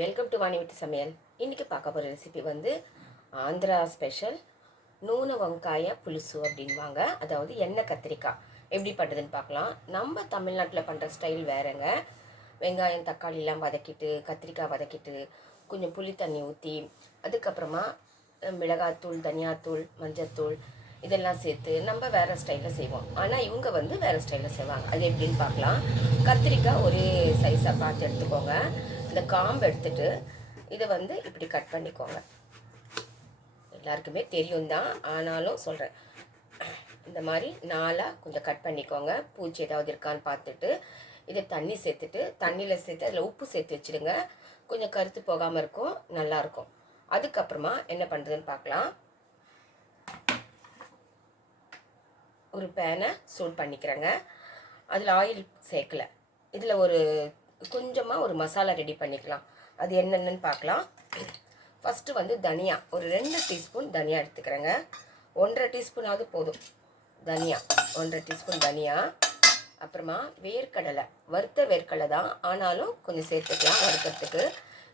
Welcome to Vani வீட்டு சமையல் இன்றைக்கி பார்க்க போகிற ரெசிபி வந்து ஆந்திரா ஸ்பெஷல் நூன வெங்காய புலுசு அப்படின்வாங்க அதாவது எண்ணெய் கத்திரிக்காய். எப்படி பண்ணுறதுன்னு பார்க்கலாம். நம்ம தமிழ்நாட்டில் பண்ணுற ஸ்டைல் வேறங்க. வெங்காயம் தக்காளிலாம் வதக்கிட்டு கத்திரிக்காய் வதக்கிட்டு கொஞ்சம் புளி தண்ணி ஊற்றி அதுக்கப்புறமா மிளகாத்தூள் தனியாத்தூள் மஞ்சத்தூள் இதெல்லாம் சேர்த்து நம்ம வேறு ஸ்டைலில் செய்வோம். ஆனால் இவங்க வந்து வேறு ஸ்டைலில் செய்வாங்க. அது எப்படின்னு பார்க்கலாம். கத்திரிக்காய் ஒரே சைஸாக பார்த்து எடுத்துக்கோங்க. இந்த காம்பு எடுத்துட்டு இதை வந்து இப்படி கட் பண்ணிக்கோங்க. எல்லாருக்குமே தெரியும் தான் ஆனாலும் சொல்கிறேன் இந்த மாதிரி நாலாக கொஞ்சம் கட் பண்ணிக்கோங்க. பூச்சி ஏதாவது இருக்கான்னு பார்த்துட்டு இதை தண்ணி சேர்த்துட்டு தண்ணியில் சேர்த்து அதில் உப்பு சேர்த்து வச்சுடுங்க. கொஞ்சம் கருத்து போகாமல் இருக்கும் நல்லாயிருக்கும் அதுக்கப்புறமா என்ன பண்ணுறதுன்னு பார்க்கலாம். ஒரு பேனை சூட் பண்ணிக்கிறேங்க. அதில் ஆயில் சேர்க்கல. இதில் ஒரு கொஞ்சமாக ஒரு மசாலா ரெடி பண்ணிக்கலாம். அது என்னென்னு பார்க்கலாம். ஃபஸ்ட்டு வந்து தனியா ஒரு ரெண்டு டீஸ்பூன் தனியா எடுத்துக்கிறேங்க. ஒன்றரை டீஸ்பூனாவது போதும். தனியா ஒன்றரை டீஸ்பூன் தனியா. அப்புறமா வேர்க்கடலை வறுத்த வேர்க்கடலை தான். ஆனாலும் கொஞ்சம் சேர்த்துக்கலாம் வறுக்கிறதுக்கு.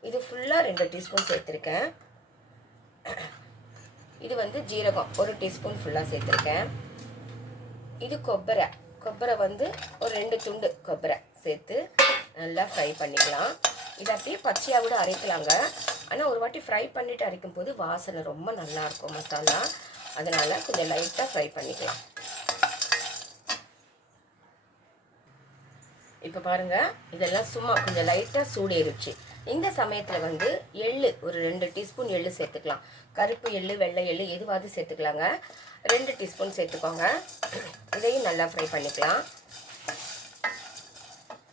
இது ஃபுல்லாக ரெண்டு டீஸ்பூன் சேர்த்துருக்கேன். இது வந்து ஜீரகம் ஒரு டீஸ்பூன் ஃபுல்லாக சேர்த்துருக்கேன். இது கொப்பரை கொப்பரை வந்து ஒரு ரெண்டு துண்டு கொப்பரை சேர்த்து நல்லா ஃப்ரை பண்ணிக்கலாம். இதை அப்படியே பச்சையாக கூட அரைக்கலாங்க. ஆனால் ஒரு வாட்டி ஃப்ரை பண்ணிவிட்டு அரைக்கும் போது வாசனை ரொம்ப நல்லாயிருக்கும் மசாலா. அதனால் கொஞ்சம் லைட்டாக ஃப்ரை பண்ணிக்கலாம். இப்போ பாருங்கள் இதெல்லாம் சும்மா கொஞ்சம் லைட்டாக சூடேறிச்சு. இந்த சமயத்தில் வந்து எள்ளு ஒரு ரெண்டு டீஸ்பூன் எள்ளு சேர்த்துக்கலாம். கருப்பு எள்ளு வெள்ளை எள்ளு எதுவாவது சேர்த்துக்கலாங்க. ரெண்டு டீஸ்பூன் சேர்த்துக்கோங்க. இதையும் நல்லா ஃப்ரை பண்ணிக்கலாம்.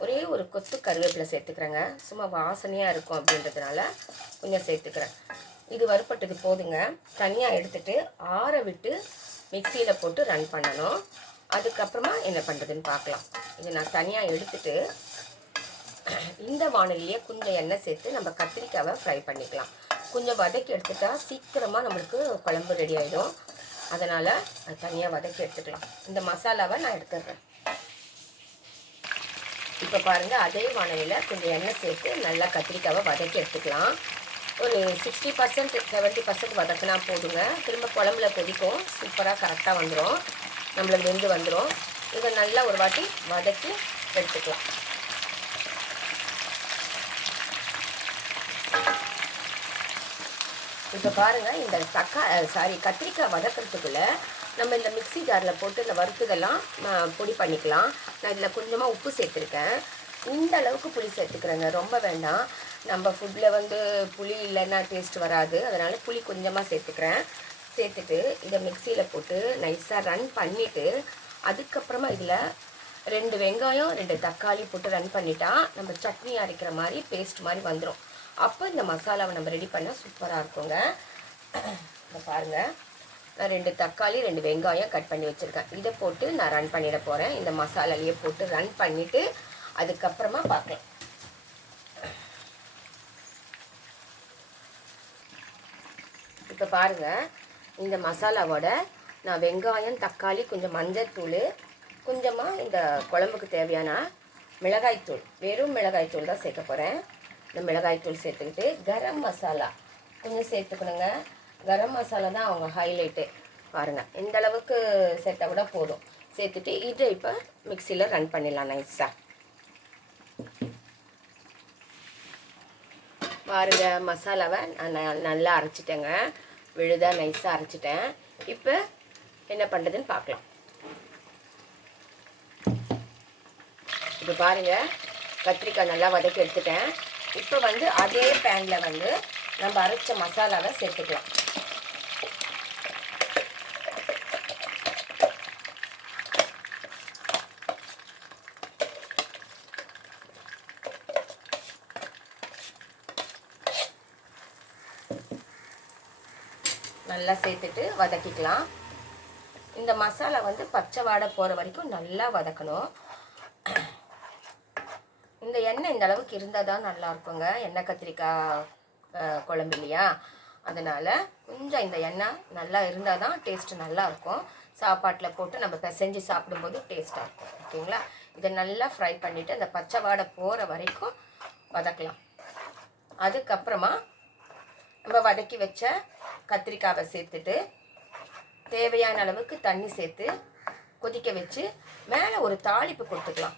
ஒரே ஒரு கொத்து கருவேப்பிலை சேர்த்துக்கிறேங்க. சும்மா வாசனையாக இருக்கும் அப்படின்றதுனால கொஞ்சம் சேர்த்துக்கிறேன். இது வறுப்பட்டது போதுங்க. தனியாக எடுத்துட்டு ஆற விட்டு மிக்சியில் போட்டு ரன் பண்ணணும். அதுக்கப்புறமா என்ன பண்ணுறதுன்னு பார்க்கலாம். இது நான் தனியாக எடுத்துட்டு இந்த வானலியே கொஞ்சம் எண்ணெய் சேர்த்து நம்ம கத்திரிக்காவை ஃப்ரை பண்ணிக்கலாம். கொஞ்சம் வதக்கி எடுத்துட்டா சீக்கிரமாக நம்மளுக்கு குழம்பு ரெடி ஆகிடும் அதனால் அது தனியாக வதக்கி எடுத்துக்கலாம். இந்த மசாலாவை நான் எடுத்துடுறேன். இப்போ பாருங்கள் அதே வானலியில் கொஞ்சம் எண்ணெய் சேர்த்து நல்லா கத்திரிக்காவை வதக்கி எடுத்துக்கலாம். ஒரு சிக்ஸ்டி பர்சன்ட் செவன்ட்டி பர்சன்ட் வதக்கினா போதுங்க. திரும்ப குழம்புல கொதிக்கும். சூப்பராக கரெக்டாக வந்துடும் நம்மளுக்கு வெந்து வந்துடும் இதை நல்லா ஒரு வாட்டி வதக்கி எடுத்துக்கலாம். இப்போ பாருங்கள் இந்த தக்கா சாரி கத்திரிக்காய் வதக்கிறதுக்குள்ளே நம்ம இந்த மிக்ஸி ஜாரில் போட்டு இந்த வறுத்ததெல்லாம் பொடி பண்ணிக்கலாம். நான் இதில் கொஞ்சமாக உப்பு சேர்த்துருக்கேன். இந்த அளவுக்கு புளி சேர்த்துக்கிறேங்க. ரொம்ப வேண்டாம். நம்ம ஃபுட்டில் வந்து புளி இல்லைன்னா டேஸ்ட் வராது. அதனால் புளி கொஞ்சமாக சேர்த்துக்கிறேன். சேர்த்துட்டு இதை மிக்சியில் போட்டு நைஸாக ரன் பண்ணிவிட்டு அதுக்கப்புறமா இதில் ரெண்டு வெங்காயம் ரெண்டு தக்காளி போட்டு ரன் பண்ணிட்டா நம்ம சட்னி அரைக்கிற மாதிரி பேஸ்ட் மாதிரி வந்துடும் அப்போ இந்த மசாலாவை நம்ம ரெடி பண்ணால் சூப்பராக இருக்குங்க. இப்போ பாருங்கள் நான் ரெண்டு தக்காளி ரெண்டு வெங்காயம் கட் பண்ணி வச்சுருக்கேன். இதை போட்டு நான் ரன் பண்ணிட போகிறேன் இந்த மசாலாலேயே போட்டு ரன் பண்ணிவிட்டு அதுக்கப்புறமா பார்க்கலாம். இப்போ பாருங்கள் இந்த மசாலாவோட நான் வெங்காயம் தக்காளி கொஞ்சம் மஞ்சத்தூள் கொஞ்சமாக இந்த குழம்புக்கு தேவையான மிளகாய்த்தூள் வெறும் மிளகாய்த்தூள் தான் சேர்க்க போகிறேன் இந்த மிளகாய்த்தூள் சேர்த்துக்கிட்டு கரம் மசாலா. கொஞ்சம் சேர்த்துக்கணுங்க. கரம் மசாலா தான் அவங்க ஹைலைட்டு பாருங்கள் இந்த அளவுக்கு சேர்த்தா கூட போதும். சேர்த்துட்டு இதை இப்போ மிக்சியில் ரன் பண்ணிடலாம் நைஸாக பாருங்க மசாலாவை நான் நல்லா அரைச்சிட்டேங்க. விழுதா நைஸாக அரைச்சிட்டேன். இப்போ என்ன பண்ணுறதுன்னு பார்க்கலாம். இப்போ பாருங்க. கத்திரிக்காய் நல்லா வதக்கி எடுத்துட்டேன். இப்போ வந்து அதே பேனில் வந்து நம்ம அரைச்ச மசாலாவை சேர்த்துக்கலாம். நல்லா சேர்த்துட்டு வதக்கிக்கலாம். இந்த மசாலா வந்து பச்சை வாடை போகிற வரைக்கும் நல்லா வதக்கணும். இந்த எண்ணெய் இந்த அளவுக்கு இருந்தால் தான் நல்லா இருக்குங்க. எண்ணெய் கத்திரிக்காய் குழம்பு இல்லையா? அதனால் கொஞ்சம் இந்த எண்ணெய் நல்லா இருந்தால் தான் டேஸ்ட்டு நல்லா இருக்கும். சாப்பாட்டில் போட்டு நம்ம பிசைஞ்சு சாப்பிடும்போது டேஸ்ட்டாக இருக்கும். ஓகேங்களா? இதை நல்லா ஃப்ரை பண்ணிவிட்டு அந்த பச்சை வாடை போகிற வரைக்கும் வதக்கலாம். அதுக்கப்புறமா நம்ம வதக்கி வச்ச கத்திரிக்காவை சேர்த்துட்டு தேவையான அளவுக்கு தண்ணி சேர்த்து கொதிக்க வச்சு மேலே ஒரு தாளிப்பு கொடுத்துக்கலாம்.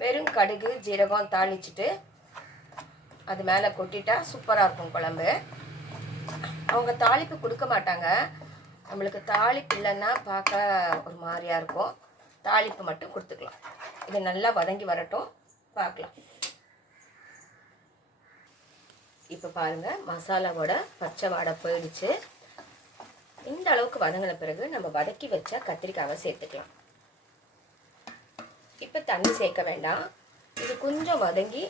வெறும் கடுகு ஜீரகம் தாளிச்சிட்டு அது மேலே கொட்டிட்டா சூப்பராக இருக்கும் குழம்பு. அவங்க தாளிப்பு கொடுக்க மாட்டாங்க. நம்மளுக்கு தாளிப்பு இல்லைன்னா பார்க்க ஒரு மாதிரியாக இருக்கும். தாளிப்பு மட்டும் கொடுத்துக்கலாம். இது நல்லா வதங்கி வரட்டும். பார்க்கலாம். இப்போ பாருங்கள் மசாலாவோட பச்சை வாடை போயிடுச்சு. இந்த அளவுக்கு வதங்கின பிறகு நம்ம வதக்கி வச்ச கத்திரிக்காவை சேர்த்துக்கலாம். இப்போ தண்ணி சேர்க்க வேண்டாம். இது கொஞ்சம் வதங்கி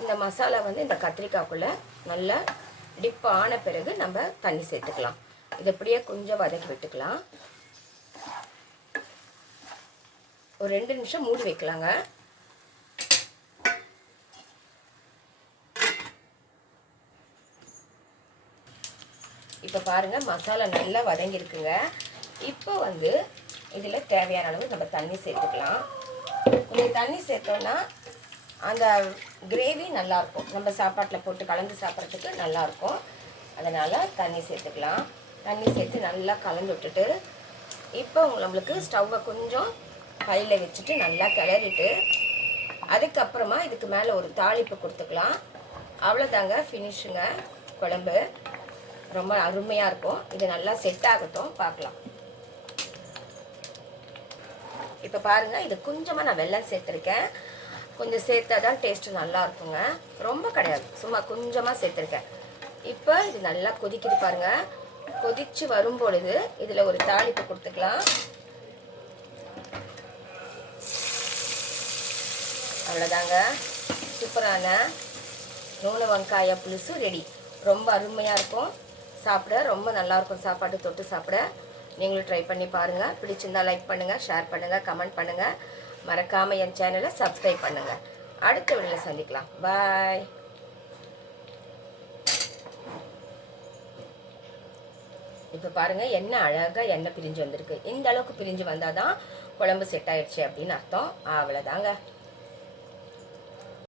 இந்த மசாலா வந்து இந்த கத்திரிக்காய்க்குள்ளே நல்லா டிப் ஆன பிறகு நம்ம தண்ணி சேர்த்துக்கலாம். இது அப்படியே கொஞ்சம் வதக்கி விட்டுக்கலாம். ஒரு ரெண்டு நிமிஷம் மூடி வைக்கலாங்க. இப்போ பாருங்கள் மசாலா நல்லா வதங்கியிருக்குங்க. இப்போ வந்து இதில் தேவையான அளவு நம்ம தண்ணி சேர்த்துக்கலாம். நீங்கள் தண்ணி சேர்த்தோன்னா அந்த கிரேவி நல்லாயிருக்கும். நம்ம சாப்பாட்டில் போட்டு கலந்து சாப்பிட்றதுக்கு நல்லாயிருக்கும். அதனால் தண்ணி சேர்த்துக்கலாம். தண்ணி சேர்த்து நல்லா கலந்து விட்டுட்டு இப்போ நம்மளுக்கு ஸ்டவ்வை கொஞ்சம் கையில் வச்சுட்டு நல்லா கிளறிட்டு அதுக்கப்புறமா இதுக்கு மேலே ஒரு தாளிப்பு கொடுத்துக்கலாம். அவ்வளோதாங்க ஃபினிஷுங்க குழம்பு. ரொம்ப அருமையாக இருக்கும். இது நல்லா செட் ஆகட்டும். பார்க்கலாம். இப்போ பாருங்கள் இது கொஞ்சமாக நான் வெள்ளம் சேர்த்துருக்கேன். கொஞ்சம் சேர்த்தா தான் டேஸ்ட்டு நல்லா இருக்குங்க. ரொம்ப கிடையாது. சும்மா கொஞ்சமாக சேர்த்துருக்கேன். இப்போ இது நல்லா கொதிக்குது பாருங்கள் கொதிச்சு வரும் பொழுது இதில் ஒரு தாளிப்பு கொடுத்துக்கலாம். அவ்வளோதாங்க சூப்பரான நூனு வெங்காய புளிசு ரெடி ரொம்ப அருமையாக இருக்கும். சாப்பிட ரொம்ப நல்லாயிருக்கும் சாப்பாடு தொட்டு சாப்பிட. நீங்களும் ட்ரை பண்ணி பாருங்கள் பிடிச்சிருந்தா லைக் பண்ணுங்கள் ஷேர் பண்ணுங்கள் கமெண்ட் பண்ணுங்கள் மறக்காமல் என் சேனலை சப்ஸ்கிரைப் பண்ணுங்கள் அடுத்த வீடியோவில் சந்திக்கலாம். பாய் இப்போ பாருங்கள் எண்ணெய் அழகாக எண்ணெய் பிரிஞ்சு வந்திருக்கு. இந்த அளவுக்கு பிரிஞ்சு வந்தால் தான் குழம்பு செட் ஆயிடுச்சு அப்படின்னு அர்த்தம். அவ்வளோதாங்க